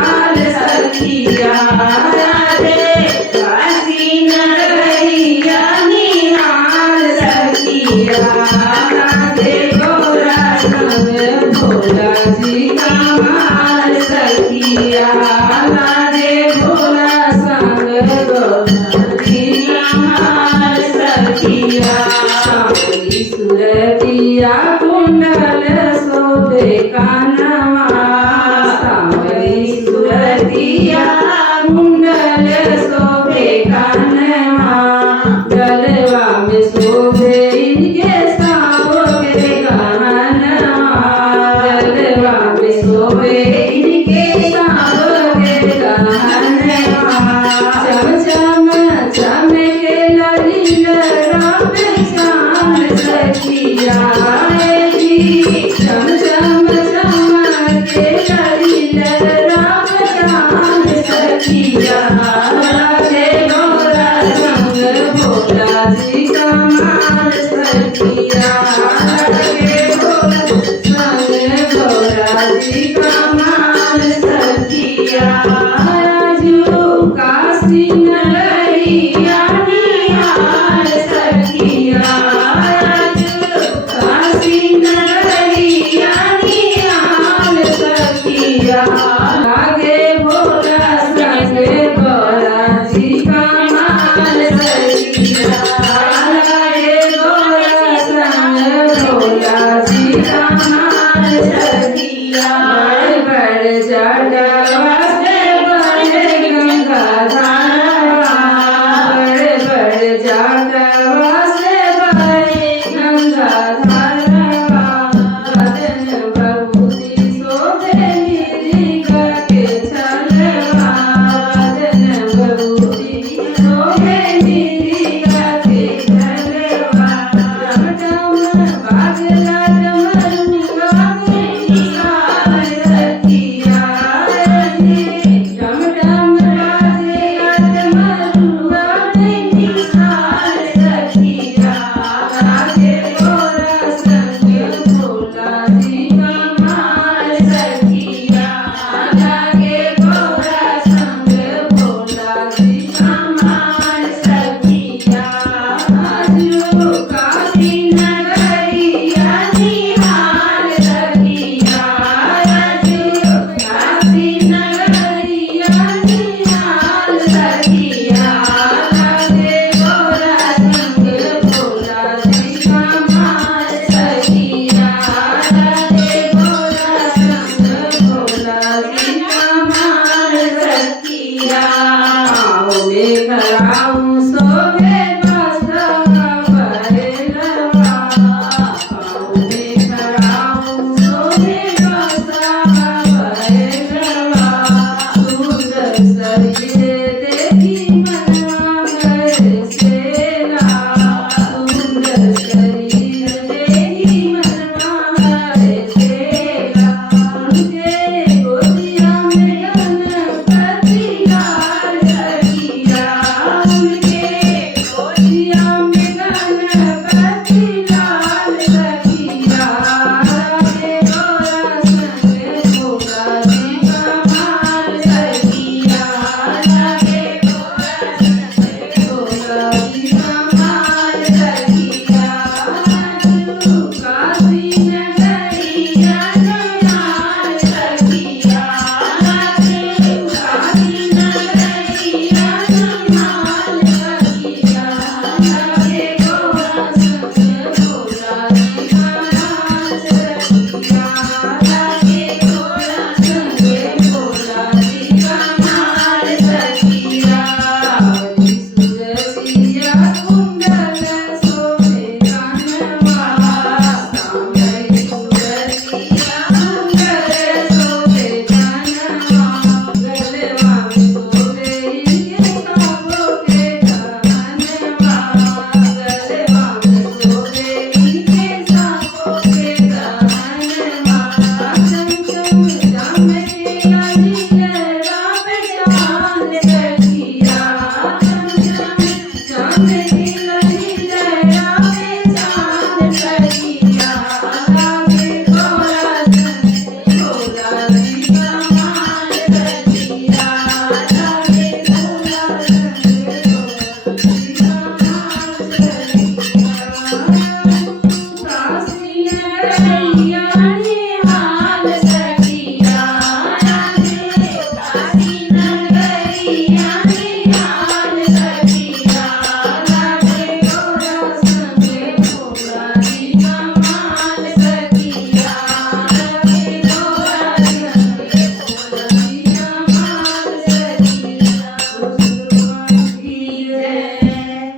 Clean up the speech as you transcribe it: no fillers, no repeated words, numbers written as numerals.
माल सखिया राधे काशी नगरिया निहाल सखिया राधे गोरा संग भोला जी का माल सखिया राधे भोला संग गोरा जी का माल सखिया सावली सुरतिया कुंडल शोभे कानवा सावली सुरतिया कुंडल शोभे कानवा गलवा में शोभे इनके सांवों के गहनवा गलवा में शोभे इनके सांवों के गहनवा चम चम चमके ललिल राम श्याम सखिया चम चम चमके ललिल राम श्याम सखिया राधे गोरा संग भोला जी का माल सखिया राधे भोला संग भोला जी का माल सखिया राजू काशी नगरिया निहाल सखिया राजू काशी नगरिया निहाल सखिया आगे भोला संग गोरा जी का माल सखिया आगे गोरा संग भोला जी का माल सखिया बड़ बड़ जड़ा